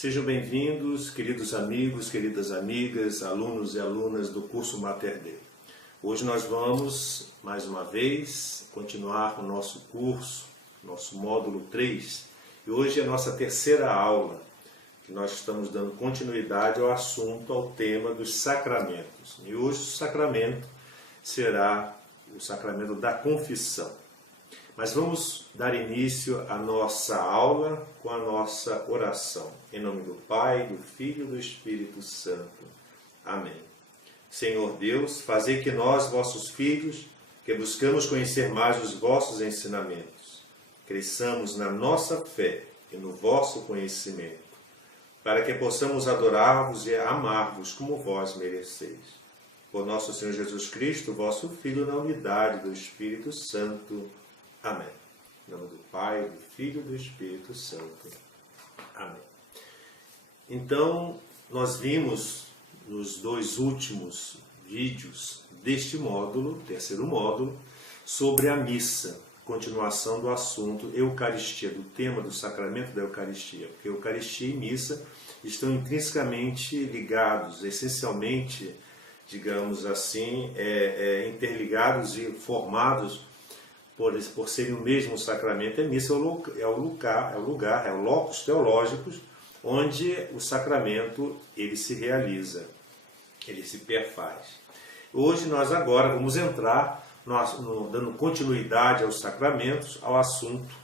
Sejam bem-vindos, queridos amigos, queridas amigas, alunos e alunas do curso Mater Dei. Hoje nós vamos, mais uma vez, continuar o nosso curso, nosso módulo 3. E hoje é a nossa terceira aula, que nós estamos dando continuidade ao assunto, ao tema dos sacramentos. E hoje o sacramento será o sacramento da confissão. Mas vamos dar início à nossa aula com a nossa oração. Em nome do Pai, do Filho e do Espírito Santo. Amém. Senhor Deus, fazei que nós, vossos filhos, que buscamos conhecer mais os vossos ensinamentos, cresçamos na nossa fé e no vosso conhecimento, para que possamos adorar-vos e amar-vos como vós mereceis. Por nosso Senhor Jesus Cristo, vosso Filho, na unidade do Espírito Santo. Amém. Em nome do Pai, do Filho e do Espírito Santo. Amém. Então, nós vimos nos dois últimos vídeos deste módulo, terceiro módulo, sobre a missa, continuação do assunto Eucaristia, do tema do sacramento da Eucaristia, porque Eucaristia e missa estão intrinsecamente ligados, essencialmente, digamos assim, interligados e formados por serem o mesmo sacramento. A missa é o locus teológicos onde o sacramento ele se realiza, ele se perfaz. Hoje nós agora vamos entrar dando continuidade aos sacramentos, ao assunto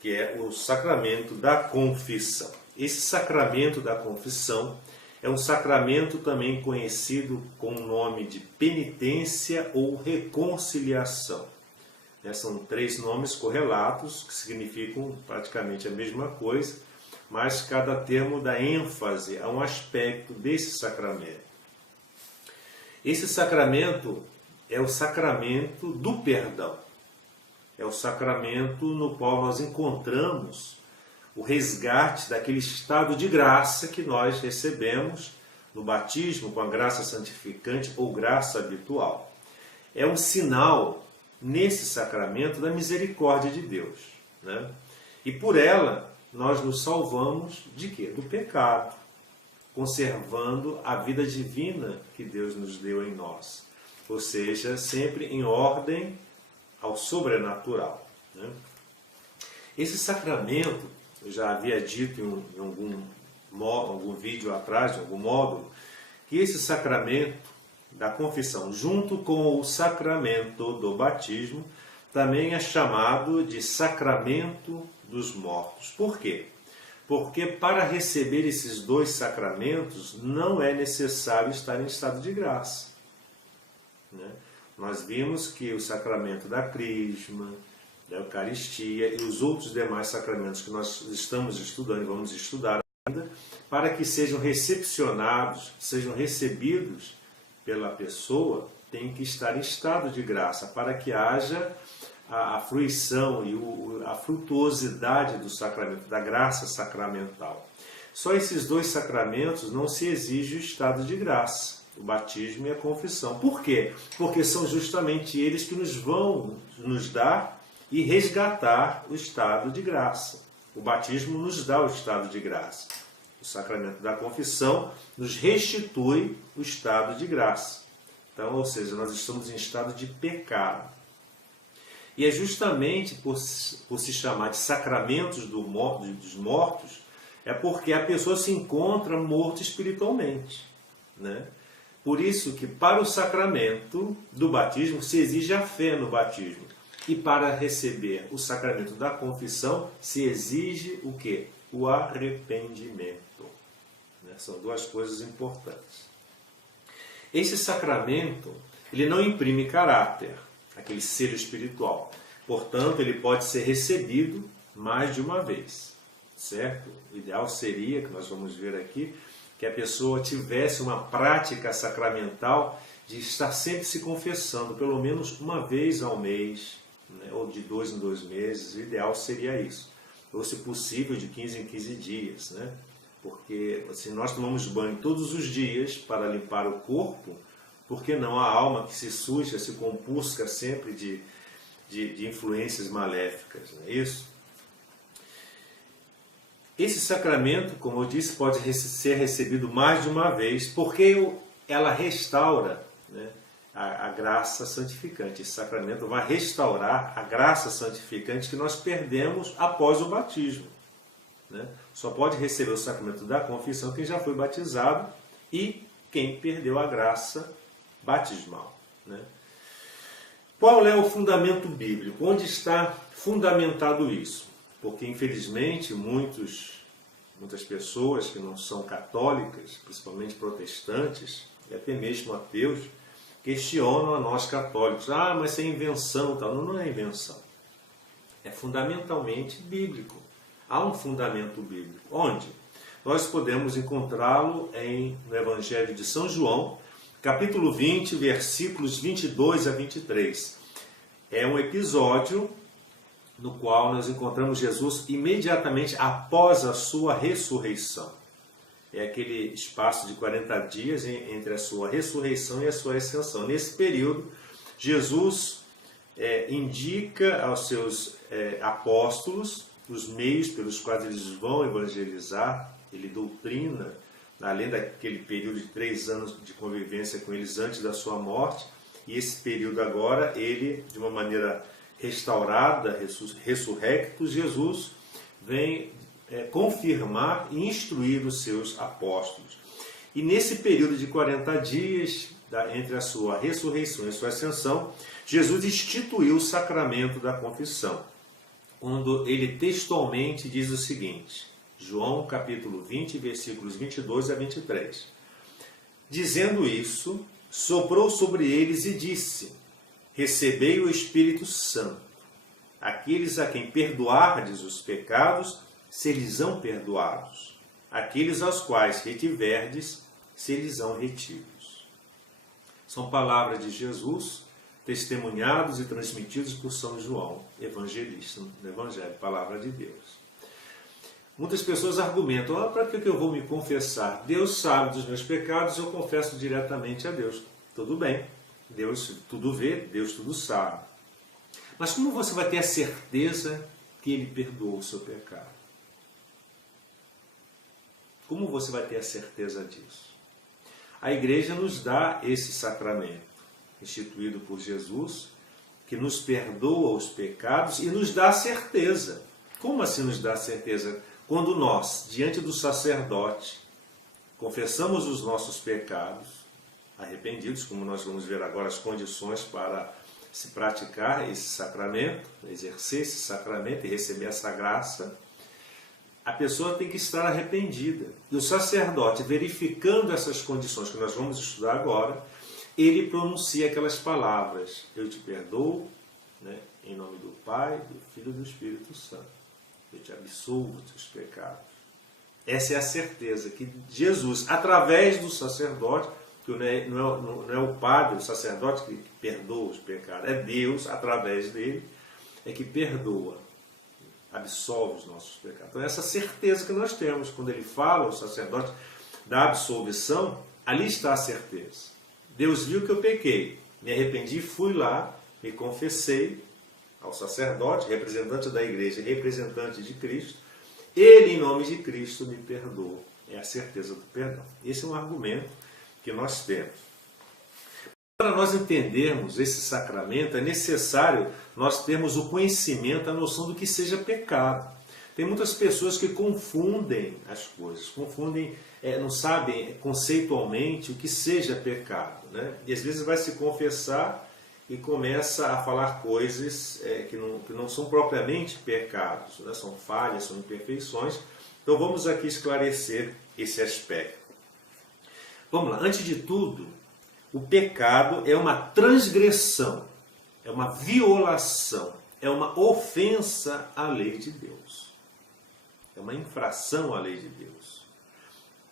que é o sacramento da confissão. Esse sacramento da confissão é um sacramento também conhecido com o nome de penitência ou reconciliação. São três nomes correlatos que significam praticamente a mesma coisa, mas cada termo dá ênfase a um aspecto desse sacramento. Esse sacramento é o sacramento do perdão. É o sacramento no qual nós encontramos o resgate daquele estado de graça que nós recebemos no batismo com a graça santificante ou graça habitual. É um sinal nesse sacramento da misericórdia de Deus, né? E por ela nós nos salvamos de quê? Do pecado, conservando a vida divina que Deus nos deu em nós, ou seja, sempre em ordem ao sobrenatural, né? Esse sacramento, eu já havia dito em algum vídeo atrás, em algum módulo, que esse sacramento da confissão, junto com o sacramento do batismo, também é chamado de sacramento dos mortos. Por quê? Porque para receber esses dois sacramentos não é necessário estar em estado de graça, né? Nós vimos que o sacramento da crisma, da Eucaristia e os outros demais sacramentos que nós estamos estudando e vamos estudar ainda, para que sejam recepcionados, sejam recebidos pela pessoa, tem que estar em estado de graça, para que haja a fruição e a frutuosidade do sacramento, da graça sacramental. Só esses dois sacramentos não se exige o estado de graça, o batismo e a confissão. Por quê? Porque são justamente eles que nos vão nos dar e resgatar o estado de graça. O batismo nos dá o estado de graça. O sacramento da confissão nos restitui o estado de graça. Então, ou seja, nós estamos em estado de pecado. E é justamente por se chamar de sacramentos dos mortos, é porque a pessoa se encontra morta espiritualmente, né? Por isso que para o sacramento do batismo se exige a fé no batismo. E para receber o sacramento da confissão se exige o quê? O arrependimento. São duas coisas importantes. Esse sacramento, ele não imprime caráter, aquele selo espiritual. Portanto, ele pode ser recebido mais de uma vez, certo? O ideal seria, que nós vamos ver aqui, que a pessoa tivesse uma prática sacramental de estar sempre se confessando, pelo menos uma vez ao mês, né? Ou de 2 em 2 meses. O ideal seria isso. Ou, se possível, de 15 em 15 dias, né? Porque se nós tomamos banho todos os dias para limpar o corpo, por que não a alma que se suja, se compusca sempre de influências maléficas, não é isso? Esse sacramento, como eu disse, pode ser recebido mais de uma vez, porque ela restaura, né, a graça santificante. Esse sacramento vai restaurar a graça santificante que nós perdemos após o batismo, né? Só pode receber o sacramento da confissão quem já foi batizado e quem perdeu a graça batismal, né? Qual é o fundamento bíblico? Onde está fundamentado isso? Porque, infelizmente, muitas pessoas que não são católicas, principalmente protestantes, e até mesmo ateus, questionam a nós católicos. Ah, mas isso é invenção. Tal. Não é invenção. É fundamentalmente bíblico. Há um fundamento bíblico. Onde? Nós podemos encontrá-lo no Evangelho de São João, capítulo 20, versículos 22 a 23. É um episódio no qual nós encontramos Jesus imediatamente após a sua ressurreição. É aquele espaço de 40 dias entre a sua ressurreição e a sua ascensão. Nesse período, Jesus indica aos seus apóstolos os meios pelos quais eles vão evangelizar. Ele doutrina, além daquele período de 3 anos de convivência com eles antes da sua morte, e esse período agora, ele, de uma maneira restaurada, ressurrecto, Jesus vem confirmar e instruir os seus apóstolos. E nesse período de 40 dias, entre a sua ressurreição e a sua ascensão, Jesus instituiu o sacramento da confissão, quando ele textualmente diz o seguinte, João capítulo 20, versículos 22 a 23. Dizendo isso, soprou sobre eles e disse, recebei o Espírito Santo. Aqueles a quem perdoardes os pecados, serão perdoados. Aqueles aos quais retiverdes, serão retidos. São palavras de Jesus, testemunhados e transmitidos por São João, evangelista, no Evangelho, palavra de Deus. Muitas pessoas argumentam, para que eu vou me confessar? Deus sabe dos meus pecados, eu confesso diretamente a Deus. Tudo bem, Deus tudo vê, Deus tudo sabe. Mas como você vai ter a certeza que Ele perdoou o seu pecado? Como você vai ter a certeza disso? A Igreja nos dá esse sacramento, instituído por Jesus, que nos perdoa os pecados e nos dá a certeza. Como assim nos dá a certeza? Quando nós, diante do sacerdote, confessamos os nossos pecados, arrependidos, como nós vamos ver agora as condições para se praticar esse sacramento, exercer esse sacramento e receber essa graça, a pessoa tem que estar arrependida. E o sacerdote, verificando essas condições que nós vamos estudar agora, ele pronuncia aquelas palavras, eu te perdoo, né, em nome do Pai, do Filho e do Espírito Santo. Eu te absolvo dos teus pecados. Essa é a certeza que Jesus, através do sacerdote, que não é o padre, o sacerdote que perdoa os pecados, é Deus, através dele, é que perdoa, absolve os nossos pecados. Então, essa certeza que nós temos, quando ele fala, o sacerdote, da absolvição, ali está a certeza. Deus viu que eu pequei, me arrependi, fui lá, me confessei ao sacerdote, representante da igreja, representante de Cristo, ele, em nome de Cristo, me perdoa. É a certeza do perdão. Esse é um argumento que nós temos. Para nós entendermos esse sacramento, é necessário nós termos o conhecimento, a noção do que seja pecado. Tem muitas pessoas que confundem as coisas, não sabem conceitualmente o que seja pecado, né? E às vezes vai se confessar e começa a falar coisas que não são propriamente pecados, né? São falhas, são imperfeições. Então vamos aqui esclarecer esse aspecto. Vamos lá, antes de tudo, o pecado é uma transgressão, é uma violação, é uma ofensa à lei de Deus. É uma infração à lei de Deus.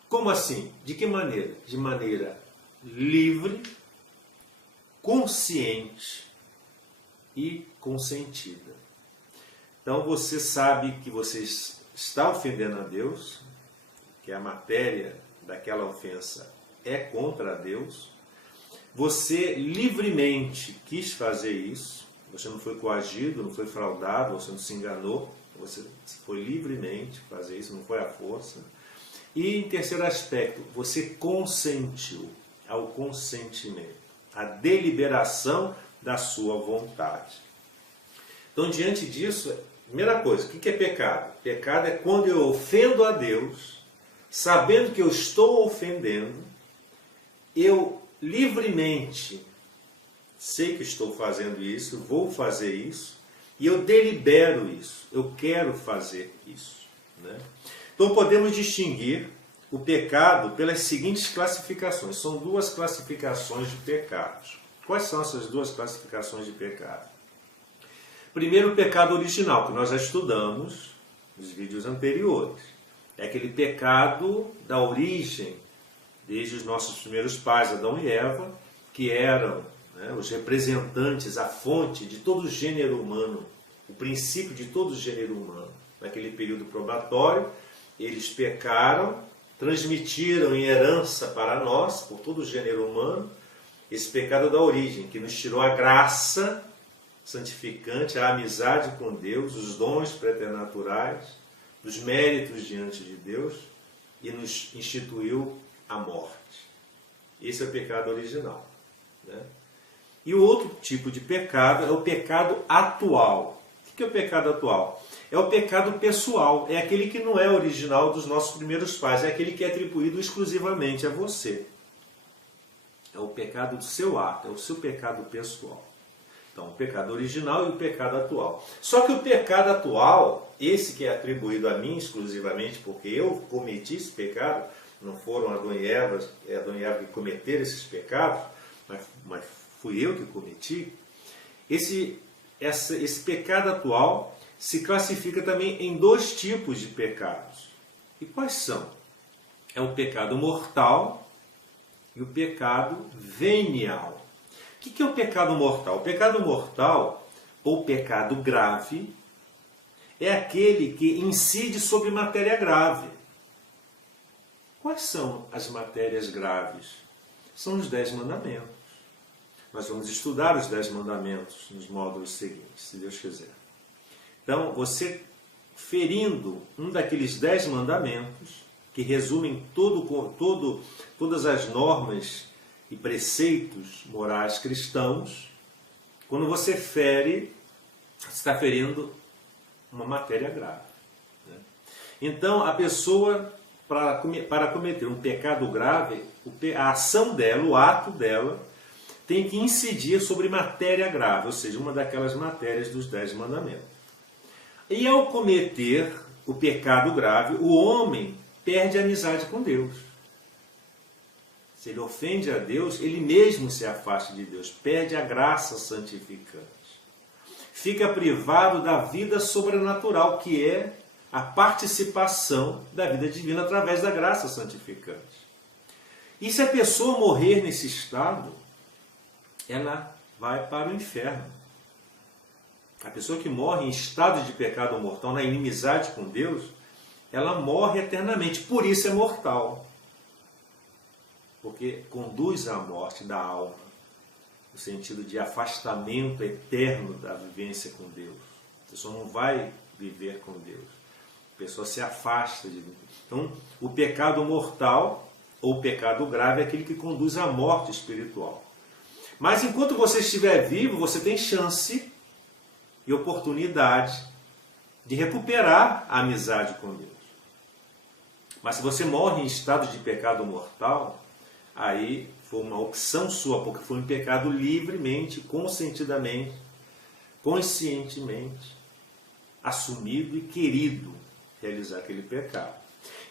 Como assim? De que maneira? De maneira livre, consciente e consentida. Então você sabe que você está ofendendo a Deus, que a matéria daquela ofensa é contra Deus. Você livremente quis fazer isso, você não foi coagido, não foi fraudado, você não se enganou, Você foi livremente fazer isso, não foi à força. E em terceiro aspecto, você consentiu, ao consentimento, a deliberação da sua vontade. Então, diante disso, primeira coisa, o que é pecado? Pecado é quando eu ofendo a Deus, sabendo que eu estou ofendendo, eu livremente sei que estou fazendo isso, vou fazer isso, e eu delibero isso, eu quero fazer isso. Né? Então podemos distinguir o pecado pelas seguintes classificações. São duas classificações de pecados. Quais são essas duas classificações de pecado? Primeiro, o pecado original, que nós já estudamos nos vídeos anteriores. É aquele pecado da origem, desde os nossos primeiros pais, Adão e Eva, que eram os representantes, a fonte de todo o gênero humano, o princípio de todo o gênero humano. Naquele período probatório, eles pecaram, transmitiram em herança para nós, por todo o gênero humano, esse pecado da origem, que nos tirou a graça santificante, a amizade com Deus, os dons preternaturais, os méritos diante de Deus, e nos instituiu a morte. Esse é o pecado original. Né? E o outro tipo de pecado é o pecado atual. O que é o pecado atual? É o pecado pessoal, é aquele que não é original dos nossos primeiros pais, é aquele que é atribuído exclusivamente a você. É o pecado do seu ato, é o seu pecado pessoal. Então, o pecado original e o pecado atual. Só que o pecado atual, esse que é atribuído a mim exclusivamente, porque eu cometi esse pecado, não foram Adão e Eva que cometeram esses pecados, mas fui eu que cometi. Esse pecado atual se classifica também em dois tipos de pecados. E quais são? É o pecado mortal e o pecado venial. O que é o pecado mortal? O pecado mortal, ou pecado grave, é aquele que incide sobre matéria grave. Quais são as matérias graves? São os 10 mandamentos. Nós vamos estudar os 10 mandamentos nos módulos seguintes, se Deus quiser. Então, você ferindo um daqueles 10 mandamentos, que resumem todas as normas e preceitos morais cristãos, quando você fere, você está ferindo uma matéria grave. Né? Então, a pessoa, para cometer um pecado grave, a ação dela, o ato dela, tem que incidir sobre matéria grave, ou seja, uma daquelas matérias dos 10 mandamentos. E ao cometer o pecado grave, o homem perde a amizade com Deus. Se ele ofende a Deus, ele mesmo se afasta de Deus, perde a graça santificante. Fica privado da vida sobrenatural, que é a participação da vida divina através da graça santificante. E se a pessoa morrer nesse estado, ela vai para o inferno. A pessoa que morre em estado de pecado mortal, na inimizade com Deus, ela morre eternamente, por isso é mortal. Porque conduz à morte da alma, no sentido de afastamento eterno da vivência com Deus. A pessoa não vai viver com Deus. A pessoa se afasta de Deus. Então, o pecado mortal ou o pecado grave é aquele que conduz à morte espiritual. Mas enquanto você estiver vivo, você tem chance e oportunidade de recuperar a amizade com Deus. Mas se você morre em estado de pecado mortal, aí foi uma opção sua, porque foi um pecado livremente, consentidamente, conscientemente, assumido e querido realizar aquele pecado.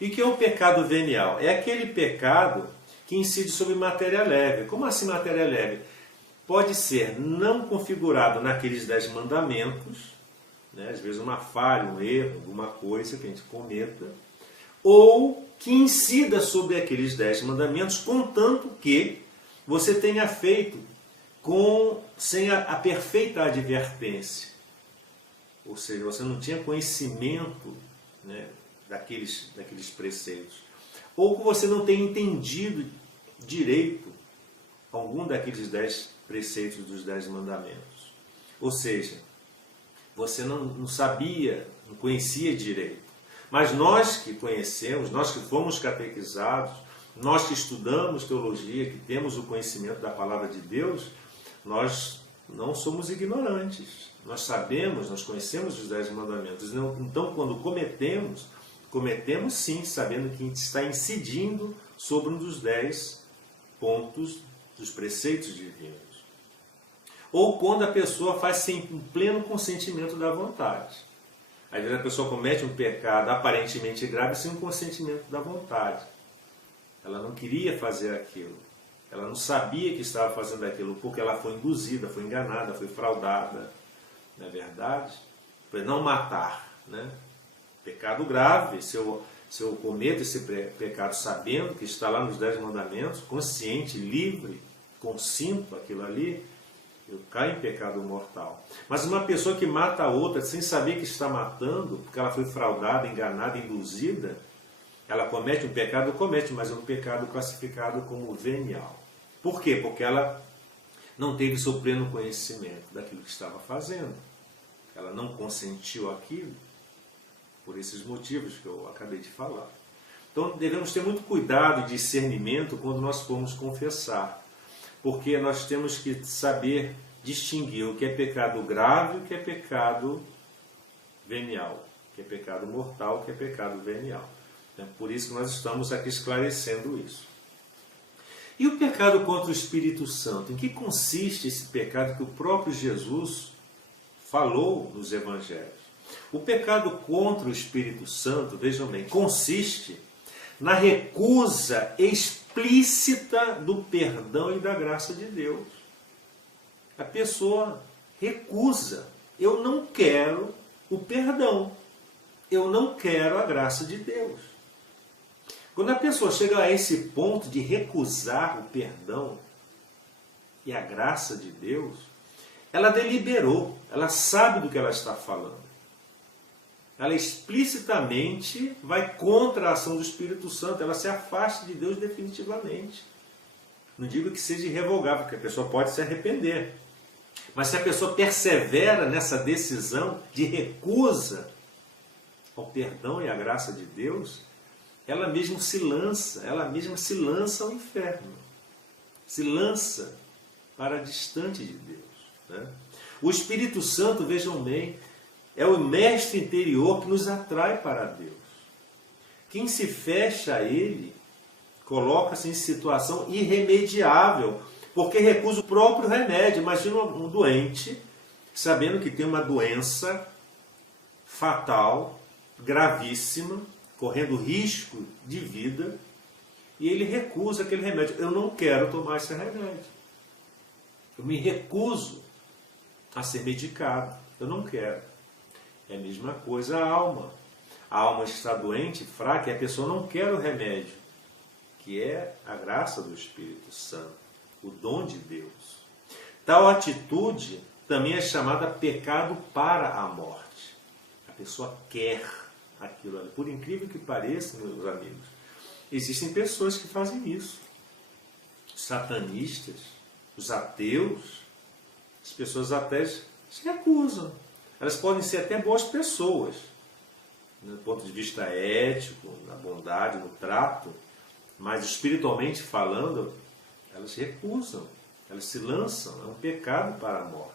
E o que é o pecado venial? É aquele pecado que incide sobre matéria leve. Como assim matéria leve? Pode ser não configurado naqueles 10 mandamentos, né? Às vezes uma falha, um erro, alguma coisa que a gente cometa, ou que incida sobre aqueles 10 mandamentos, contanto que você tenha feito sem a perfeita advertência. Ou seja, você não tinha conhecimento, né, daqueles preceitos. Ou que você não tenha entendido direito algum daqueles 10 preceitos dos 10 mandamentos. Ou seja, você não sabia, não conhecia direito. Mas nós que conhecemos, nós que fomos catequizados, nós que estudamos teologia, que temos o conhecimento da palavra de Deus, nós não somos ignorantes. Nós sabemos, nós conhecemos os 10 mandamentos. Então, quando cometemos sim, sabendo que está incidindo sobre um dos 10 pontos dos preceitos divinos. Ou quando a pessoa faz sem um pleno consentimento da vontade. Às vezes a pessoa comete um pecado aparentemente grave sem um consentimento da vontade. Ela não queria fazer aquilo. Ela não sabia que estava fazendo aquilo porque ela foi induzida, foi enganada, foi fraudada. Não é verdade? Foi não matar, né? Pecado grave. Se eu cometo esse pecado sabendo que está lá nos 10 mandamentos, consciente, livre, consinto aquilo ali, eu caio em pecado mortal. Mas uma pessoa que mata a outra sem saber que está matando, porque ela foi fraudada, enganada, induzida, ela comete um pecado, mas é um pecado classificado como venial. Por quê? Porque ela não teve seu pleno conhecimento daquilo que estava fazendo. Ela não consentiu aquilo, por esses motivos que eu acabei de falar. Então devemos ter muito cuidado e discernimento quando nós formos confessar. Porque nós temos que saber distinguir o que é pecado grave e o que é pecado venial, o que é pecado mortal e o que é pecado venial. É por isso que nós estamos aqui esclarecendo isso. E o pecado contra o Espírito Santo? Em que consiste esse pecado que o próprio Jesus falou nos Evangelhos? O pecado contra o Espírito Santo, vejam bem, consiste na recusa explícita do perdão e da graça de Deus. A pessoa recusa. Eu não quero o perdão. Eu não quero a graça de Deus. Quando a pessoa chega a esse ponto de recusar o perdão e a graça de Deus, ela deliberou, ela sabe do que ela está falando. Ela explicitamente vai contra a ação do Espírito Santo, ela se afasta de Deus definitivamente. Não digo que seja irrevogável, porque a pessoa pode se arrepender. Mas se a pessoa persevera nessa decisão de recusa ao perdão e à graça de Deus, ela mesma se lança ao inferno. Se lança para distante de Deus. Né? O Espírito Santo, vejam bem, é o mestre interior que nos atrai para Deus. Quem se fecha a Ele, coloca-se em situação irremediável, porque recusa o próprio remédio. Imagina um doente, sabendo que tem uma doença fatal, gravíssima, correndo risco de vida, e ele recusa aquele remédio. Eu não quero tomar esse remédio. Eu me recuso a ser medicado. Eu não quero. É a mesma coisa a alma. A alma está doente, fraca, e a pessoa não quer o remédio, que é a graça do Espírito Santo, o dom de Deus. Tal atitude também é chamada pecado para a morte. A pessoa quer aquilo ali. Por incrível que pareça, meus amigos, existem pessoas que fazem isso. Os satanistas, os ateus, as pessoas até se recusam. Elas podem ser até boas pessoas, do ponto de vista ético, na bondade, no trato, mas espiritualmente falando, elas se recusam, elas se lançam, é um pecado para a morte.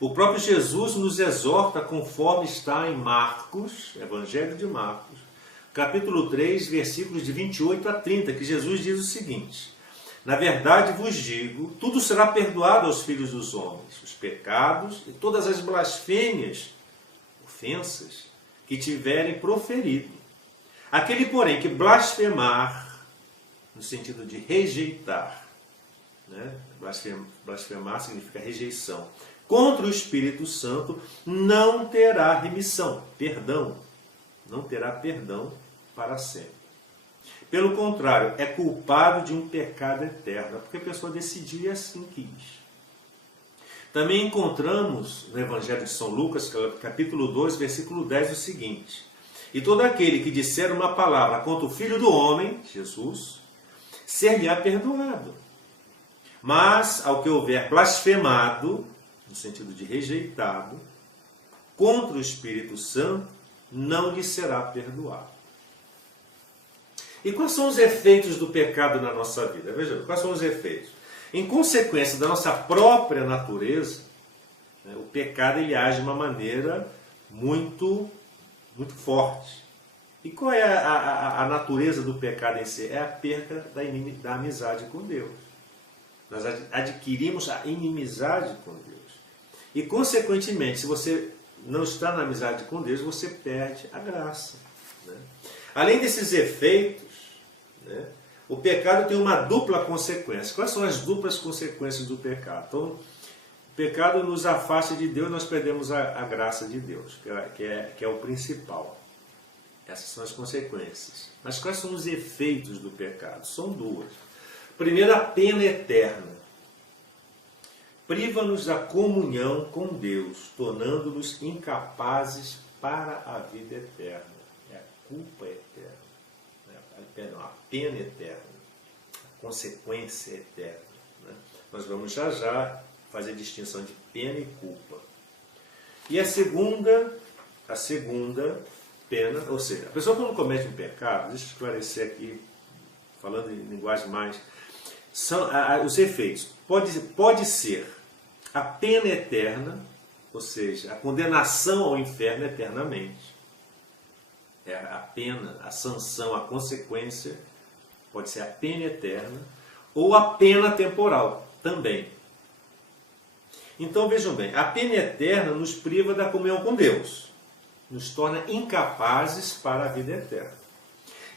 O próprio Jesus nos exorta, conforme está em Marcos, Evangelho de Marcos, capítulo 3, versículos de 28 a 30, que Jesus diz o seguinte: na verdade vos digo, tudo será perdoado aos filhos dos homens, os pecados e todas as blasfêmias, ofensas, que tiverem proferido. Aquele, porém, que blasfemar, no sentido de rejeitar, né? Blasfemar significa rejeição, contra o Espírito Santo, não terá remissão, perdão, não terá perdão para sempre. Pelo contrário, é culpado de um pecado eterno, porque a pessoa decidiu e assim quis. Também encontramos no Evangelho de São Lucas, capítulo 2, versículo 10, o seguinte: e todo aquele que disser uma palavra contra o Filho do Homem, Jesus, ser-lhe-á perdoado. Mas ao que houver blasfemado, no sentido de rejeitado, contra o Espírito Santo, não lhe será perdoado. E quais são os efeitos do pecado na nossa vida? Veja, quais são os efeitos? Em consequência da nossa própria natureza, né, o pecado ele age de uma maneira muito forte. E qual é a natureza do pecado em si? É a perda da amizade com Deus. Nós adquirimos a inimizade com Deus. E, consequentemente, se você não está na amizade com Deus, você perde a graça. Né? Além desses efeitos, né, o pecado tem uma dupla consequência. Quais são as duplas consequências do pecado? Então, o pecado nos afasta de Deus, nós perdemos a graça de Deus, que é o principal. Essas são as consequências. Mas quais são os efeitos do pecado? São duas. Primeiro, a pena eterna. Priva-nos da comunhão com Deus, tornando-nos incapazes para a vida eterna. É a culpa eterna. Perdão, a pena eterna. A consequência eterna. Né? Nós vamos já fazer a distinção de pena e culpa. E a segunda pena, ou seja, a pessoa quando comete um pecado, deixa eu esclarecer aqui, falando em linguagem mais, são os efeitos. Pode ser a pena eterna, ou seja, a condenação ao inferno eternamente. É a pena, a sanção, a consequência, pode ser a pena eterna, ou a pena temporal também. Então vejam bem, a pena eterna nos priva da comunhão com Deus, nos torna incapazes para a vida eterna.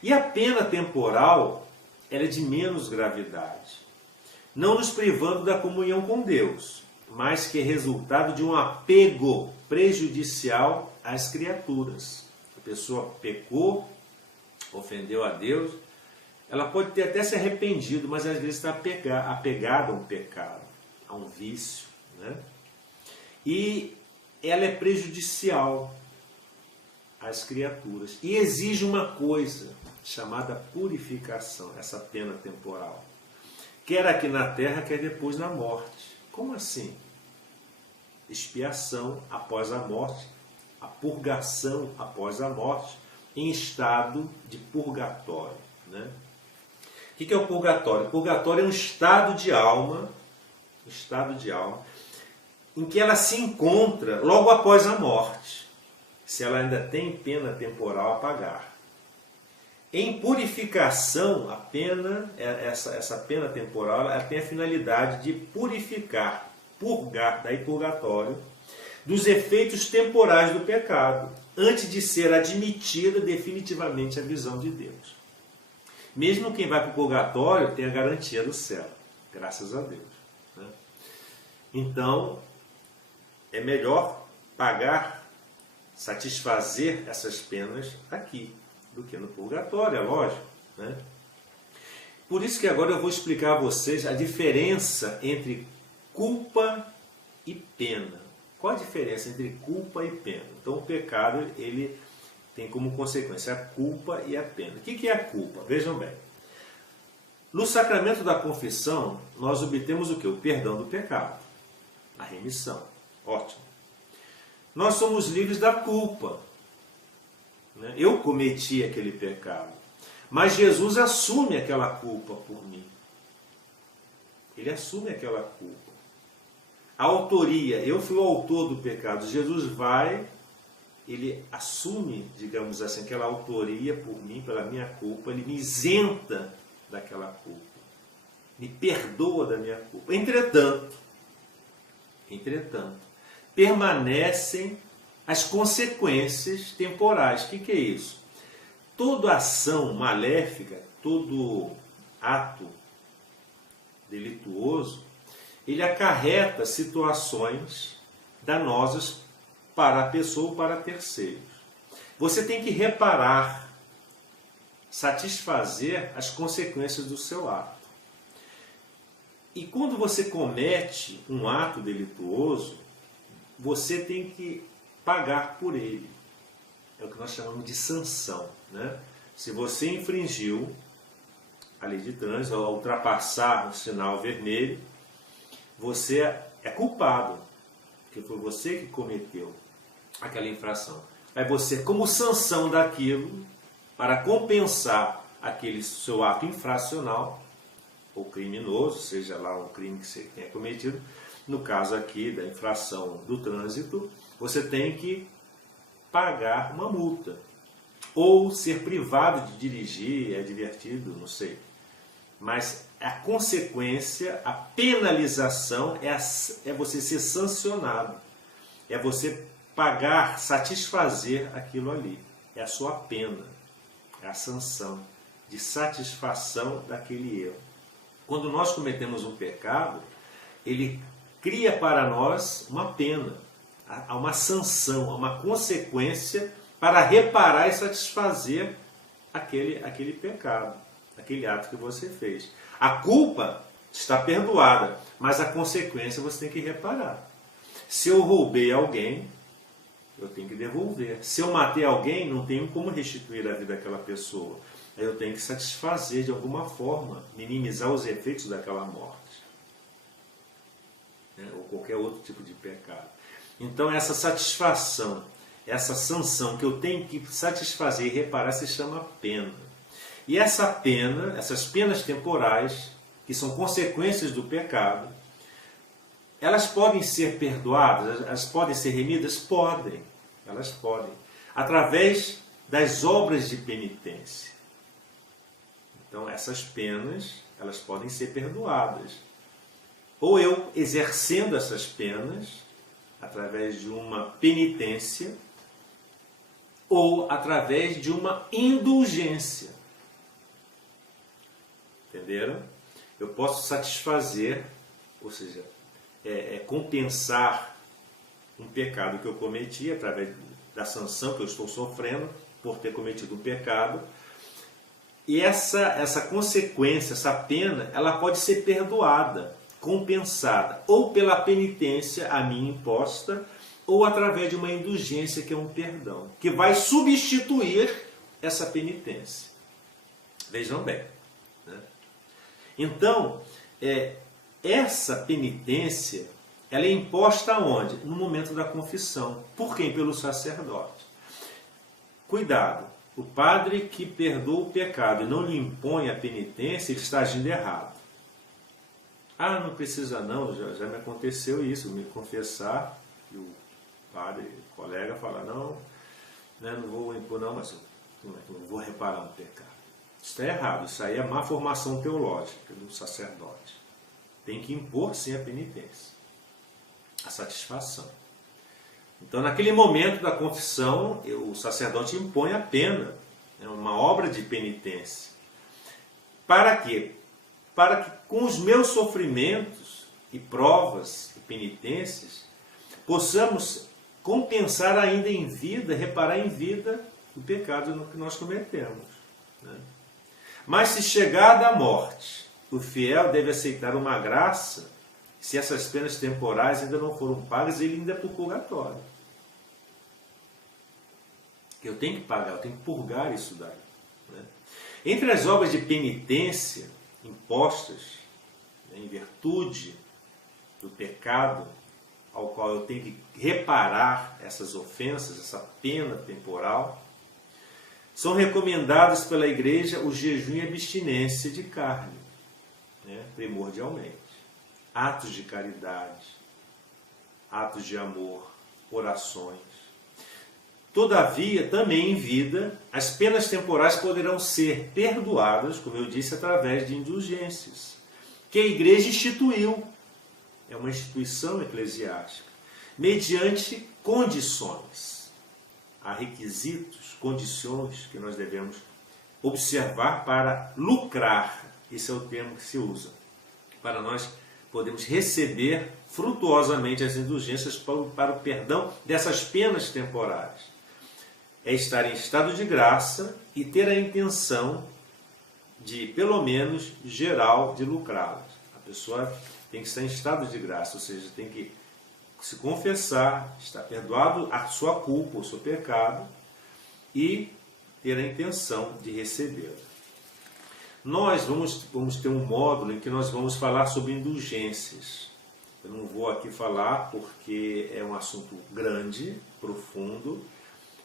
E a pena temporal, ela é de menos gravidade, não nos privando da comunhão com Deus, mas que é resultado de um apego prejudicial às criaturas. A pessoa pecou, ofendeu a Deus, ela pode ter até se arrependido, mas às vezes está apegada a um pecado, a um vício, né? E ela é prejudicial às criaturas e exige uma coisa chamada purificação, essa pena temporal, quer aqui na terra, quer depois na morte. Como assim? Expiação após a morte, a purgação após a morte, em estado de purgatório, né? O que é o purgatório? O purgatório é um estado de alma, em que ela se encontra logo após a morte, se ela ainda tem pena temporal a pagar. Em purificação, a pena, essa pena temporal, ela tem a finalidade de purificar, purgar, daí purgatório, dos efeitos temporais do pecado, antes de ser admitida definitivamente a visão de Deus. Mesmo quem vai para o purgatório tem a garantia do céu, graças a Deus. Né? Então, é melhor pagar, satisfazer essas penas aqui, do que no purgatório, é lógico. Né? Por isso que agora eu vou explicar a vocês a diferença entre culpa e pena. Qual a diferença entre culpa e pena? Então o pecado ele tem como consequência a culpa e a pena. O que é a culpa? Vejam bem. No sacramento da confissão, nós obtemos o quê? O perdão do pecado, a remissão. Ótimo. Nós somos livres da culpa. Eu cometi aquele pecado, mas Jesus assume aquela culpa por mim. Ele assume aquela culpa. A autoria, eu fui o autor do pecado. Jesus vai, ele assume, digamos assim, aquela autoria por mim, pela minha culpa. Ele me isenta daquela culpa, me perdoa da minha culpa. Entretanto, permanecem as consequências temporais. O que é isso? Toda ação maléfica, todo ato delituoso, ele acarreta situações danosas para a pessoa ou para terceiros. Você tem que reparar, satisfazer as consequências do seu ato. E quando você comete um ato delituoso, você tem que pagar por ele. É o que nós chamamos de sanção. Né? Se você infringiu a lei de trânsito, ao ultrapassar o sinal vermelho, você é culpado, porque foi você que cometeu aquela infração. Aí você, como sanção daquilo, para compensar aquele seu ato infracional ou criminoso, seja lá um crime que você tenha cometido, no caso aqui da infração do trânsito, você tem que pagar uma multa. Ou ser privado de dirigir, é divertido, não sei. Mas a consequência, a penalização é você ser sancionado. É você pagar, satisfazer aquilo ali. É a sua pena. É a sanção de satisfação daquele erro. Quando nós cometemos um pecado, ele cria para nós uma pena, há uma sanção, há uma consequência para reparar e satisfazer aquele pecado, aquele ato que você fez. A culpa está perdoada, mas a consequência você tem que reparar. Se eu roubei alguém, eu tenho que devolver. Se eu matei alguém, não tenho como restituir a vida daquela pessoa. Eu tenho que satisfazer de alguma forma, minimizar os efeitos daquela morte, né? Ou qualquer outro tipo de pecado. Então essa satisfação, essa sanção que eu tenho que satisfazer e reparar se chama pena. E essa pena, essas penas temporais, que são consequências do pecado, elas podem ser perdoadas, elas podem ser remidas? Podem, elas podem, através das obras de penitência. Então essas penas, elas podem ser perdoadas. Ou eu exercendo essas penas, através de uma penitência, ou através de uma indulgência. Entenderam? Eu posso satisfazer, ou seja, compensar um pecado que eu cometi através da sanção que eu estou sofrendo por ter cometido um pecado. E essa consequência, essa pena, ela pode ser perdoada, compensada, ou pela penitência a mim imposta, ou através de uma indulgência, que é um perdão, que vai substituir essa penitência. Vejam bem, né? Então, essa penitência, ela é imposta aonde? No momento da confissão. Por quem? Pelo sacerdote. Cuidado, o padre que perdoa o pecado e não lhe impõe a penitência, ele está agindo errado. Ah, não precisa não, já me aconteceu isso, me confessar, e o padre, o colega fala, não, né, não vou impor não, mas não vou reparar um pecado. Isso está errado, isso aí é má formação teológica do sacerdote. Tem que impor sim a penitência, a satisfação. Então, naquele momento da confissão, o sacerdote impõe a pena, é uma obra de penitência. Para quê? Para que com os meus sofrimentos e provas e penitências, possamos compensar ainda em vida, reparar em vida o pecado que nós cometemos, né? Mas se chegar da morte, o fiel deve aceitar uma graça. Se essas penas temporais ainda não foram pagas, ele ainda é para o purgatório. Eu tenho que pagar, eu tenho que purgar isso daí, né? Entre as obras de penitência impostas, né, em virtude do pecado ao qual eu tenho que reparar essas ofensas, essa pena temporal, são recomendadas pela Igreja o jejum e abstinência de carne, né, primordialmente. Atos de caridade, atos de amor, orações. Todavia, também em vida, as penas temporais poderão ser perdoadas, como eu disse, através de indulgências, que a Igreja instituiu. É uma instituição eclesiástica, mediante condições. Há requisitos, condições que nós devemos observar para lucrar. Esse é o termo que se usa. Para nós podemos receber frutuosamente as indulgências para o perdão dessas penas temporais. É estar em estado de graça e ter a intenção de, pelo menos, geral, de lucrá-las. A pessoa tem que estar em estado de graça, ou seja, tem que se confessar, estar perdoado a sua culpa, o seu pecado, e ter a intenção de recebê-la. Nós vamos ter um módulo em que nós vamos falar sobre indulgências. Eu não vou aqui falar porque é um assunto grande, profundo.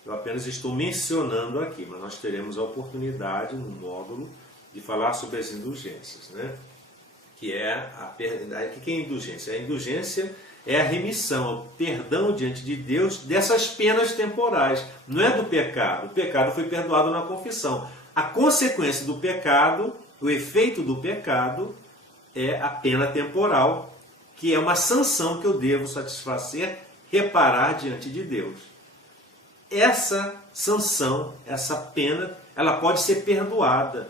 Eu apenas estou mencionando aqui, mas nós teremos a oportunidade no módulo de falar sobre as indulgências, né? Que é o que é indulgência? A indulgência é a remissão, o perdão diante de Deus dessas penas temporais. Não é do pecado. O pecado foi perdoado na confissão. A consequência do pecado, o efeito do pecado, é a pena temporal, que é uma sanção que eu devo satisfazer, reparar diante de Deus. Essa sanção, essa pena, ela pode ser perdoada,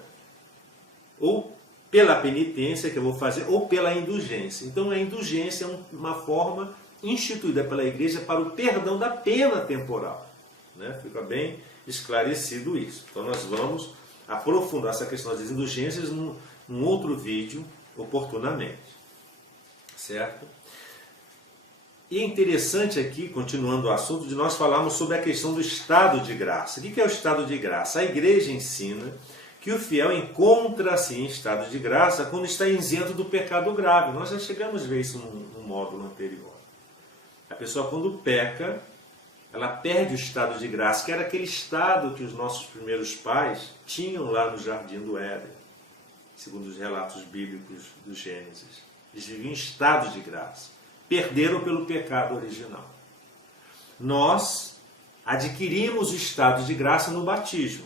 ou pela penitência que eu vou fazer, ou pela indulgência. Então a indulgência é uma forma instituída pela igreja para o perdão da pena temporal, né? Fica bem esclarecido isso. Então nós vamos aprofundar essa questão das indulgências num outro vídeo, oportunamente. Certo? E é interessante aqui, continuando o assunto, de nós falarmos sobre a questão do estado de graça. O que é o estado de graça? A igreja ensina que o fiel encontra-se em estado de graça quando está isento do pecado grave. Nós já chegamos a ver isso no módulo anterior. A pessoa, quando peca, ela perde o estado de graça, que era aquele estado que os nossos primeiros pais tinham lá no Jardim do Éden, segundo os relatos bíblicos do Gênesis. Eles viviam em estado de graça. Perderam pelo pecado original. Nós adquirimos o estado de graça no batismo,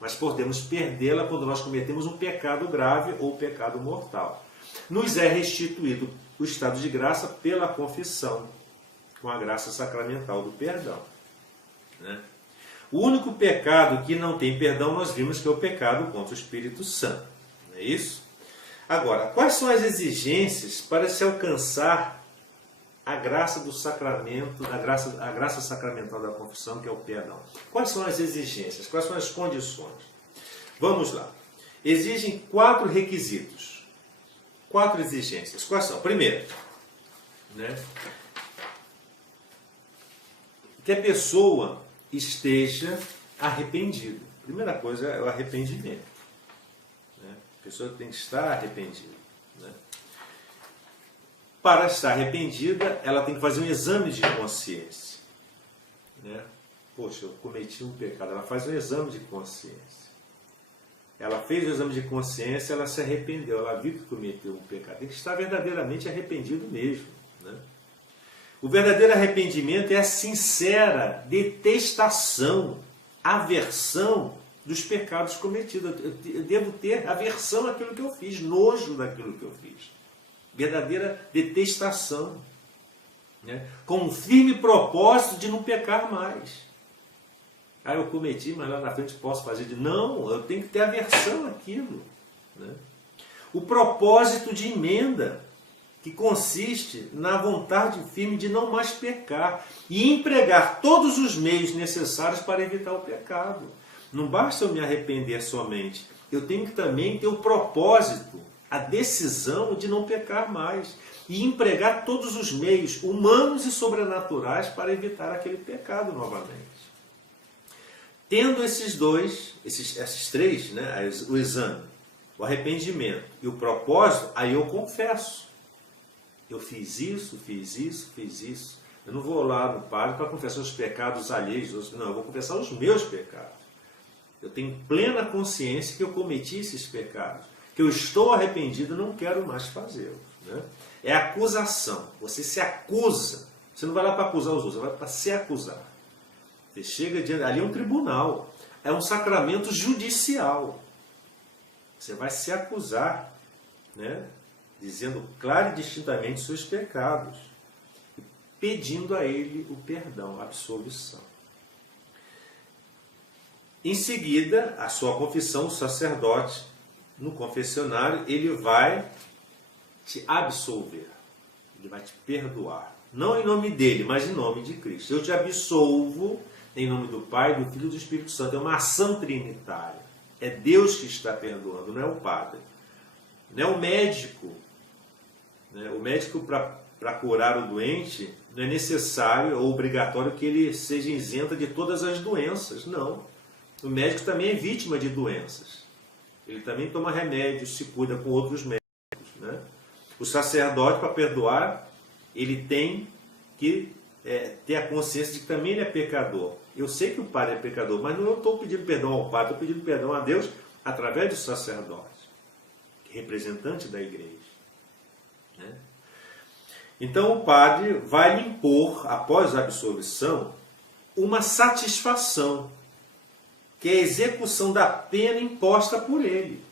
mas podemos perdê-la quando nós cometemos um pecado grave ou pecado mortal. Nos é restituído o estado de graça pela confissão, com a graça sacramental do perdão, né? O único pecado que não tem perdão, nós vimos que é o pecado contra o Espírito Santo. Não é isso? Agora, quais são as exigências para se alcançar a graça do sacramento, a graça sacramental da confissão, que é o perdão? Quais são as exigências? Quais são as condições? Vamos lá. Exigem 4 requisitos. 4 exigências. Quais são? Primeiro, né, que a pessoa esteja arrependida. Primeira coisa é o arrependimento. Né? A pessoa tem que estar arrependida. Né? Para estar arrependida, ela tem que fazer um exame de consciência. Né? Poxa, eu cometi um pecado. Ela faz um exame de consciência. Ela fez o exame de consciência, ela se arrependeu. Ela viu que cometeu um pecado. Tem que estar verdadeiramente arrependido mesmo. Né? O verdadeiro arrependimento é a sincera detestação, aversão dos pecados cometidos. Eu devo ter aversão àquilo que eu fiz, nojo daquilo que eu fiz. Verdadeira detestação, né? Com um firme propósito de não pecar mais. Ah, eu cometi, mas lá na frente posso fazer de... Não, eu tenho que ter aversão àquilo, né? O propósito de emenda, que consiste na vontade firme de não mais pecar e empregar todos os meios necessários para evitar o pecado. Não basta eu me arrepender somente, eu tenho que também ter o propósito, a decisão de não pecar mais e empregar todos os meios humanos e sobrenaturais para evitar aquele pecado novamente. Tendo esses três, né, o exame, o arrependimento e o propósito, aí eu confesso. Eu fiz isso, fiz isso, fiz isso. Eu não vou lá no padre para confessar os pecados alheios. Não, eu vou confessar os meus pecados. Eu tenho plena consciência que eu cometi esses pecados. Que eu estou arrependido e não quero mais fazê-los. Né? É acusação. Você se acusa. Você não vai lá para acusar os outros, você vai para se acusar. Você chega diante... Ali é um tribunal. É um sacramento judicial. Você vai se acusar, né? Dizendo claro e distintamente seus pecados, pedindo a ele o perdão, a absolvição. Em seguida, a sua confissão, o sacerdote, no confessionário, ele vai te absolver, ele vai te perdoar. Não em nome dele, mas em nome de Cristo. Eu te absolvo em nome do Pai, do Filho e do Espírito Santo. É uma ação trinitária. É Deus que está perdoando, não é o Padre. Não é o médico. O médico, para curar o doente, não é necessário ou obrigatório que ele seja isento de todas as doenças. Não. O médico também é vítima de doenças. Ele também toma remédios, se cuida com outros médicos. Né? O sacerdote, para perdoar, ele tem que ter a consciência de que também ele é pecador. Eu sei que o padre é pecador, mas não estou pedindo perdão ao padre, estou pedindo perdão a Deus através do sacerdote, representante da igreja. Né? Então o padre vai lhe impor, após a absolvição, uma satisfação, que é a execução da pena imposta por ele,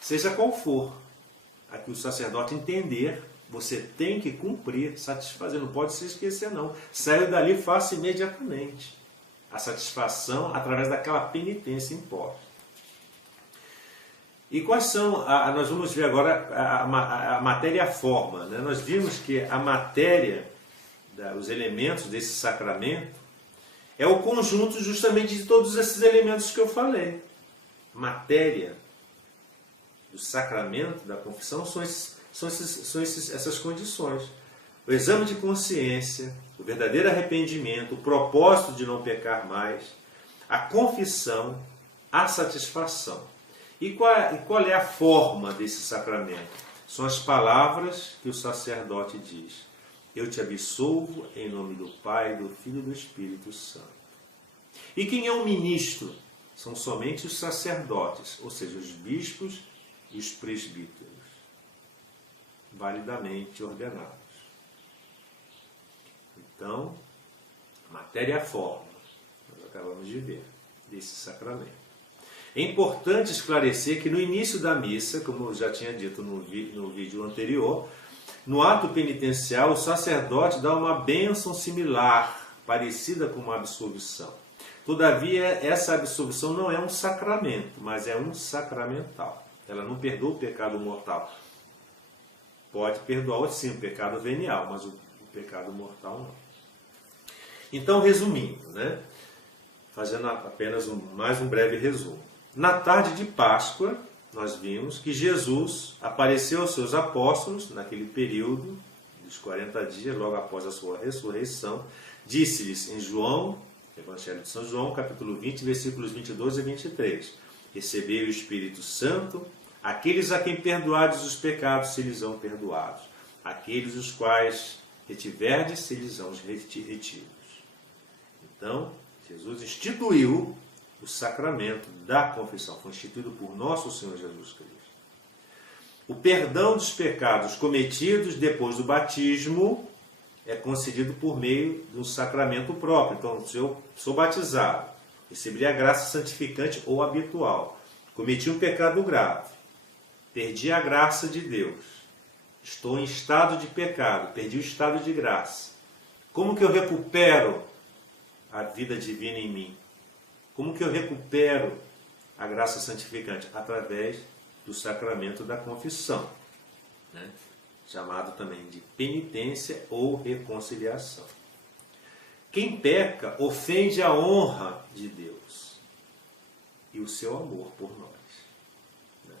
seja qual for. A que o sacerdote entender, você tem que cumprir, satisfazer, não pode se esquecer não. Saiu dali, faça imediatamente a satisfação através daquela penitência imposta. E quais são, nós vamos ver agora a matéria e a forma. Né? Nós vimos que a matéria, os elementos desse sacramento, é o conjunto justamente de todos esses elementos que eu falei. Matéria do sacramento, da confissão, são essas condições. O exame de consciência, o verdadeiro arrependimento, o propósito de não pecar mais, a confissão, a satisfação. E qual é a forma desse sacramento? São as palavras que o sacerdote diz. Eu te absolvo em nome do Pai, do Filho e do Espírito Santo. E quem é o ministro? São somente os sacerdotes, ou seja, os bispos e os presbíteros, validamente ordenados. Então, matéria e a forma, nós acabamos de ver, desse sacramento. É importante esclarecer que no início da missa, como eu já tinha dito no vídeo anterior, no ato penitencial, o sacerdote dá uma bênção similar, parecida com uma absolvição. Todavia, essa absolvição não é um sacramento, mas é um sacramental. Ela não perdoa o pecado mortal. Pode perdoar, sim, o pecado venial, mas o pecado mortal não. Então, resumindo, né? Fazendo apenas mais um breve resumo. Na tarde de Páscoa, nós vimos que Jesus apareceu aos seus apóstolos, naquele período dos 40 dias, logo após a sua ressurreição, disse-lhes em Evangelho de São João, capítulo 20, versículos 22 a 23, recebei o Espírito Santo, aqueles a quem perdoardes os pecados se lhes são perdoados, aqueles os quais retiverdes se lhes são retidos. Então, Jesus instituiu o sacramento da confissão, foi instituído por nosso Senhor Jesus Cristo. O perdão dos pecados cometidos depois do batismo é concedido por meio de um sacramento próprio. Então, se eu sou batizado, recebi a graça santificante ou habitual, cometi um pecado grave, perdi a graça de Deus, estou em estado de pecado, perdi o estado de graça. Como que eu recupero a vida divina em mim? Como que eu recupero a graça santificante? Através do sacramento da confissão, né? Chamado também de penitência ou reconciliação. Quem peca ofende a honra de Deus e o seu amor por nós. Né?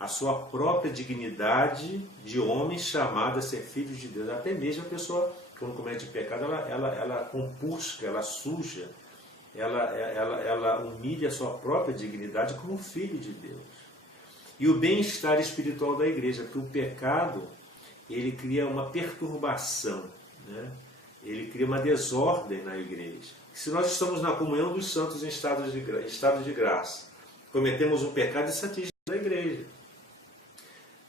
A sua própria dignidade de homem chamado a ser filho de Deus. Até mesmo a pessoa, quando comete pecado, ela compusca, ela suja, ela humilha a sua própria dignidade como filho de Deus. E o bem-estar espiritual da igreja, porque o pecado, ele cria uma perturbação, né? Ele cria uma desordem na igreja. Se nós estamos na comunhão dos santos em estado de graça, cometemos um pecado, isso atinge a igreja.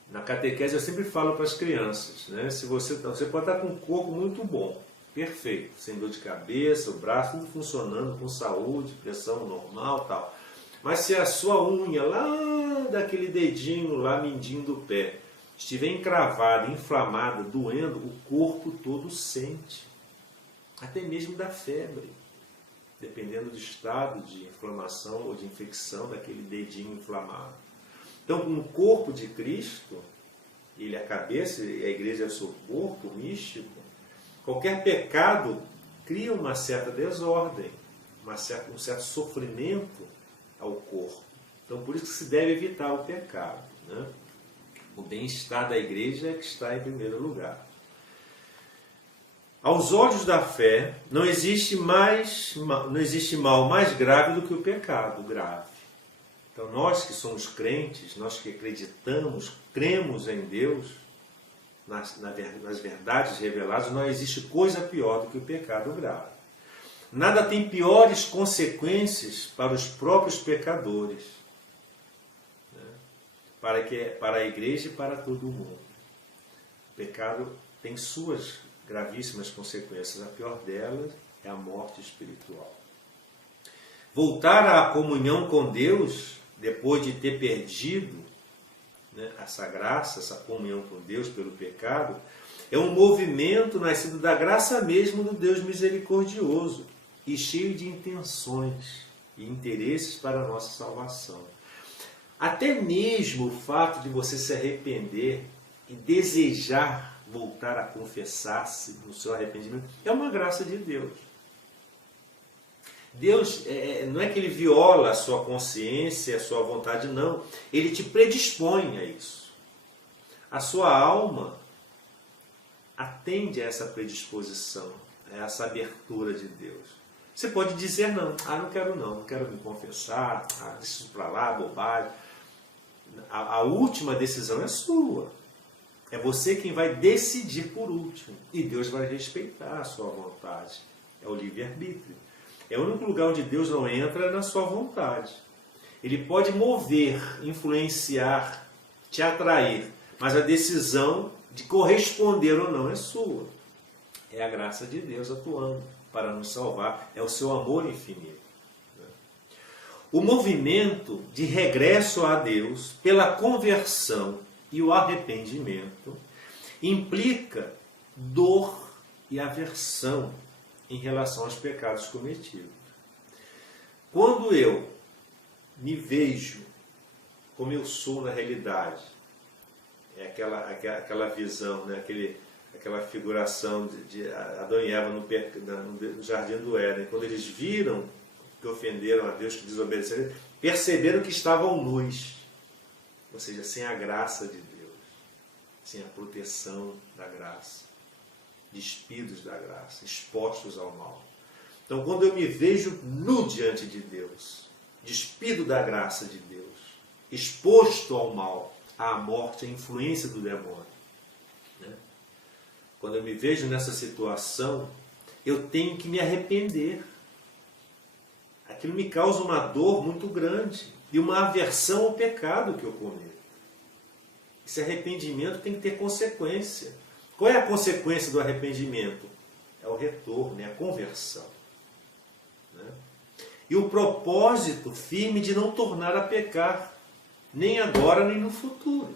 Na catequese eu sempre falo para as crianças, né? Se você pode estar com um corpo muito bom, perfeito, sem dor de cabeça, o braço tudo funcionando, com saúde, pressão normal, tal. Mas se a sua unha lá daquele dedinho lá, mindinho do pé, estiver encravada, inflamada, doendo, o corpo todo sente. Até mesmo da febre, dependendo do estado de inflamação ou de infecção daquele dedinho inflamado. Então, no corpo de Cristo, ele é a cabeça e a igreja é o seu corpo místico, qualquer pecado cria uma certa desordem, um certo sofrimento ao corpo. Então, por isso que se deve evitar o pecado, né? O bem-estar da igreja é que está em primeiro lugar. Aos olhos da fé, não existe mal mais grave do que o pecado grave. Então, nós que somos crentes, nós que acreditamos, cremos em Deus, nas verdades reveladas, não existe coisa pior do que o pecado grave. Nada tem piores consequências para os próprios pecadores, né? Para a igreja e para todo o mundo. O pecado tem suas gravíssimas consequências. A pior delas é a morte espiritual. Voltar à comunhão com Deus, depois de ter perdido, né, essa graça, essa comunhão com Deus pelo pecado, é um movimento nascido da graça mesmo do Deus misericordioso e cheio de intenções e interesses para a nossa salvação. Até mesmo o fato de você se arrepender e desejar voltar a confessar-se no seu arrependimento é uma graça de Deus. Deus não é que Ele viola a sua consciência, a sua vontade, não. Ele te predispõe a isso. A sua alma atende a essa predisposição, a essa abertura de Deus. Você pode dizer não, não quero me confessar, deixa isso para lá, bobagem. A última decisão é sua. É você quem vai decidir por último. E Deus vai respeitar a sua vontade. É o livre-arbítrio. É o único lugar onde Deus não entra na sua vontade. Ele pode mover, influenciar, te atrair, mas a decisão de corresponder ou não é sua. É a graça de Deus atuando para nos salvar. É o seu amor infinito. O movimento de regresso a Deus pela conversão e o arrependimento implica dor e aversão em relação aos pecados cometidos. Quando eu me vejo como eu sou na realidade, é aquela visão, né? Aquela figuração de Adão e Eva no Jardim do Éden, quando eles viram que ofenderam a Deus, que desobedeceram, perceberam que estavam nus, ou seja, sem a graça de Deus, sem a proteção da graça, despidos da graça, expostos ao mal. Então, quando eu me vejo nu diante de Deus, despido da graça de Deus, exposto ao mal, à morte, à influência do demônio, né? Quando eu me vejo nessa situação, eu tenho que me arrepender. Aquilo me causa uma dor muito grande e uma aversão ao pecado que eu cometo. Esse arrependimento tem que ter consequência. Qual é a consequência do arrependimento? É o retorno, é a conversão, né? E o propósito firme de não tornar a pecar, nem agora nem no futuro.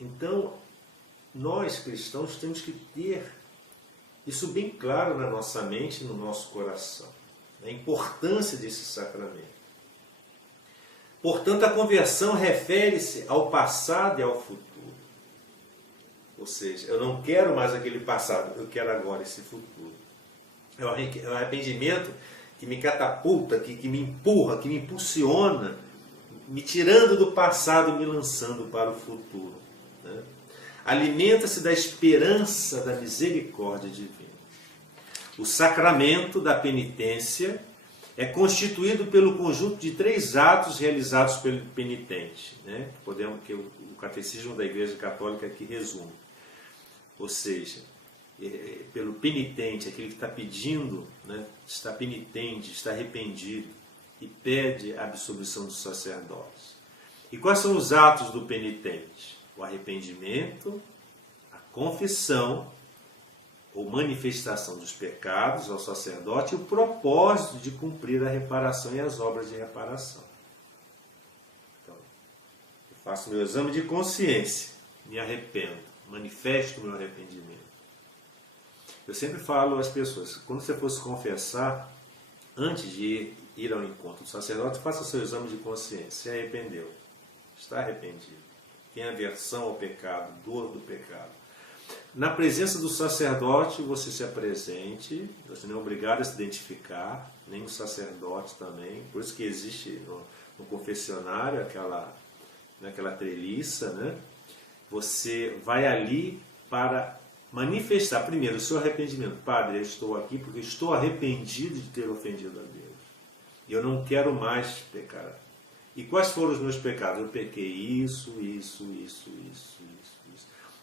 Então, nós cristãos temos que ter isso bem claro na nossa mente e no nosso coração. A importância desse sacramento. Portanto, a conversão refere-se ao passado e ao futuro. Ou seja, eu não quero mais aquele passado, eu quero agora esse futuro. É o arrependimento que me catapulta, que me empurra, que me impulsiona, me tirando do passado e me lançando para o futuro, né? Alimenta-se da esperança da misericórdia divina. O sacramento da penitência é constituído pelo conjunto de 3 atos realizados pelo penitente, né? Que o Catecismo da Igreja Católica aqui resume. Ou seja, pelo penitente, aquele que está pedindo, né? Está penitente, está arrependido e pede a absolvição dos sacerdotes. E quais são os atos do penitente? O arrependimento, a confissão, ou manifestação dos pecados ao sacerdote e o propósito de cumprir a reparação e as obras de reparação. Então, eu faço meu exame de consciência, me arrependo, manifesto o meu arrependimento. Eu sempre falo às pessoas, quando você for se confessar, antes de ir ao encontro do sacerdote, faça seu exame de consciência. Se arrependeu, está arrependido, tem aversão ao pecado, dor do pecado. Na presença do sacerdote, você se apresente, você não é obrigado a se identificar, nem o sacerdote também, por isso que existe no confessionário aquela treliça, né? Você vai ali para manifestar primeiro o seu arrependimento. Padre, eu estou aqui porque estou arrependido de ter ofendido a Deus. E eu não quero mais pecar. E quais foram os meus pecados? Eu pequei isso.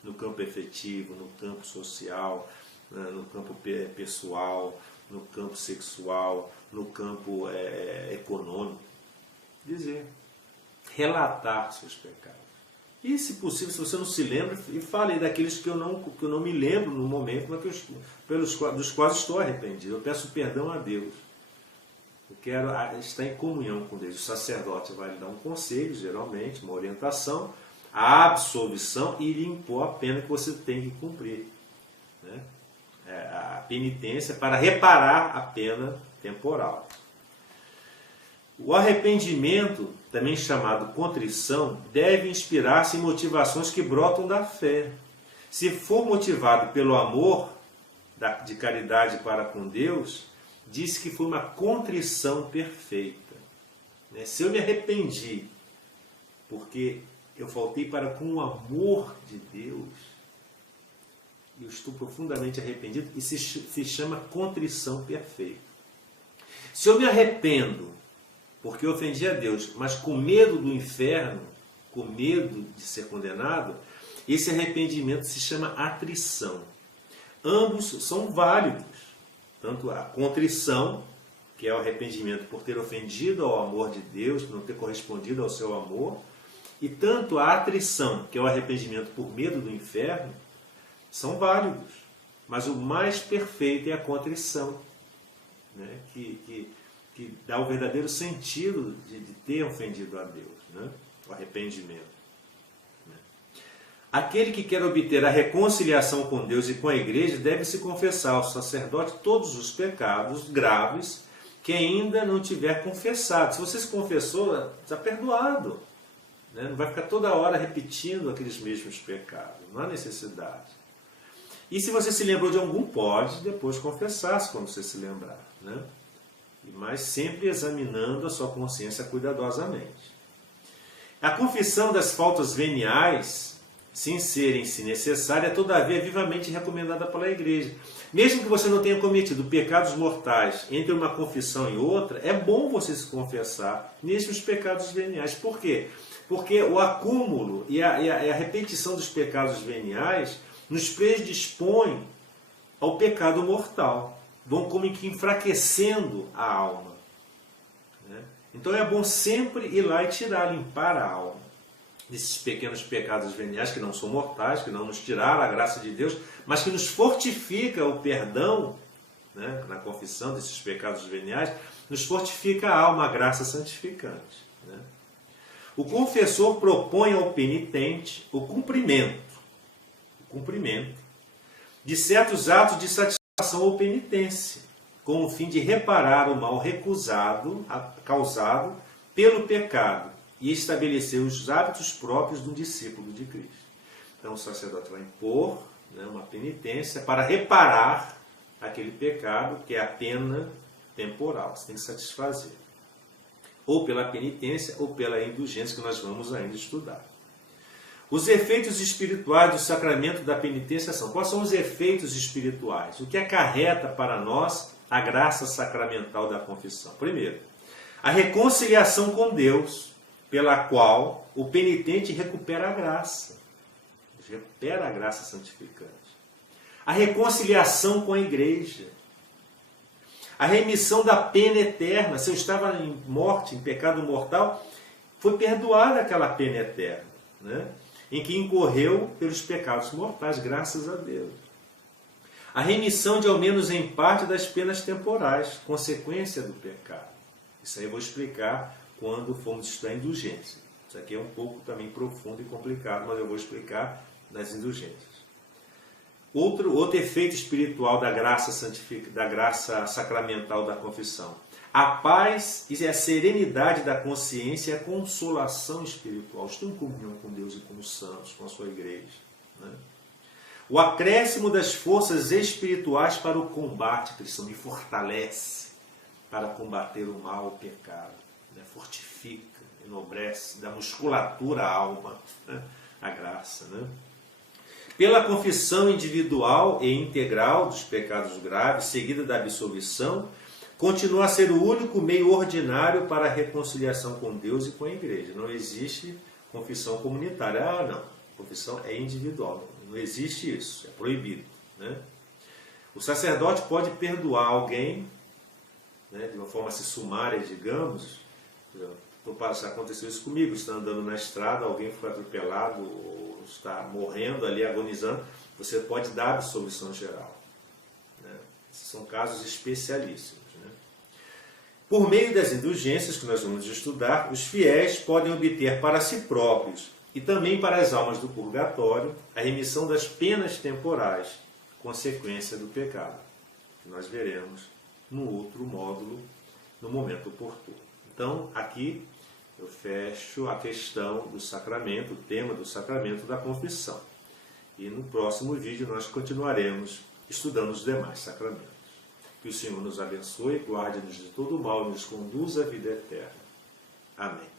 no campo efetivo, no campo social, no campo pessoal, no campo sexual, no campo econômico. Dizer, relatar seus pecados. E, se possível, se você não se lembra, e fale daqueles que eu não me lembro no momento, mas dos quais estou arrependido. Eu peço perdão a Deus. Eu quero estar em comunhão com Deus. O sacerdote vai lhe dar um conselho, geralmente, uma orientação, a absolvição e lhe impor a pena que você tem que cumprir. Né? A penitência para reparar a pena temporal. O arrependimento, também chamado contrição, deve inspirar-se em motivações que brotam da fé. Se for motivado pelo amor de caridade para com Deus, diz que foi uma contrição perfeita. Se eu me arrependi porque eu faltei para com o amor de Deus, eu estou profundamente arrependido, e se chama contrição perfeita. Se eu me arrependo porque eu ofendi a Deus, mas com medo do inferno, com medo de ser condenado, esse arrependimento se chama atrição. Ambos são válidos. Tanto a contrição, que é o arrependimento por ter ofendido ao amor de Deus, por não ter correspondido ao seu amor, e tanto a atrição, que é o arrependimento por medo do inferno, são válidos. Mas o mais perfeito é a contrição, né? que dá o verdadeiro sentido de ter ofendido a Deus, né? O arrependimento. Né? Aquele que quer obter a reconciliação com Deus e com a igreja deve se confessar ao sacerdote todos os pecados graves que ainda não tiver confessado. Se você se confessou, está perdoado. Né? Não vai ficar toda hora repetindo aqueles mesmos pecados. Não há necessidade. E se você se lembrou de algum, pode depois confessar-se quando você se lembrar. Né? Mas sempre examinando a sua consciência cuidadosamente. A confissão das faltas veniais, sem serem-se necessária, é todavia vivamente recomendada pela Igreja. Mesmo que você não tenha cometido pecados mortais entre uma confissão e outra, é bom você se confessar mesmo os pecados veniais. Por quê? Porque o acúmulo e a repetição dos pecados veniais nos predispõe ao pecado mortal. Vão como que enfraquecendo a alma. Né? Então é bom sempre ir lá e limpar a alma desses pequenos pecados veniais que não são mortais, que não nos tiraram a graça de Deus, mas que nos fortifica o perdão, né, na confissão desses pecados veniais, nos fortifica a alma, a graça santificante. Né? O confessor propõe ao penitente o cumprimento de certos atos de satisfação ou penitência, com o fim de reparar o mal causado pelo pecado e estabelecer os hábitos próprios do discípulo de Cristo. Então o sacerdote vai impor, né, uma penitência para reparar aquele pecado, que é a pena temporal, você tem que satisfazer. Ou pela penitência ou pela indulgência, que nós vamos ainda estudar. Os efeitos espirituais do sacramento da penitência são: quais são os efeitos espirituais? O que acarreta para nós a graça sacramental da confissão? Primeiro, a reconciliação com Deus, pela qual o penitente recupera a graça. Recupera a graça santificante. A reconciliação com a igreja. A remissão da pena eterna. Se eu estava em morte, em pecado mortal, foi perdoada aquela pena eterna, né? Em que incorreu pelos pecados mortais, graças a Deus. A remissão de ao menos em parte das penas temporais, consequência do pecado. Isso aí eu vou explicar quando formos estudar indulgência. Isso aqui é um pouco também profundo e complicado, mas eu vou explicar nas indulgências. Outro efeito espiritual da graça sacramental da confissão: a paz e a serenidade da consciência e a consolação espiritual. Estou em comunhão com Deus e com os santos, com a sua igreja. Né? O acréscimo das forças espirituais para o combate cristão. Me fortalece para combater o mal, o pecado. Né? Fortifica, enobrece, dá musculatura à alma, né? A graça. Né? Pela confissão individual e integral dos pecados graves, seguida da absolvição, continua a ser o único meio ordinário para a reconciliação com Deus e com a igreja. Não existe confissão comunitária. Não. Confissão é individual. Não existe isso, é proibido, né? O sacerdote pode perdoar alguém, né, de uma forma assim, sumária, digamos. Aconteceu isso comigo, está andando na estrada, alguém foi atropelado ou está morrendo ali, agonizando, você pode dar absolvição geral, né? Esses são casos especialíssimos, né? Por meio das indulgências que nós vamos estudar, os fiéis podem obter para si próprios e também para as almas do purgatório a remissão das penas temporais, consequência do pecado, que nós veremos no outro módulo, no momento oportuno. Então, aqui eu fecho a questão do sacramento, o tema do sacramento da confissão. E no próximo vídeo nós continuaremos estudando os demais sacramentos. Que o Senhor nos abençoe, guarde-nos de todo mal e nos conduza à vida eterna. Amém.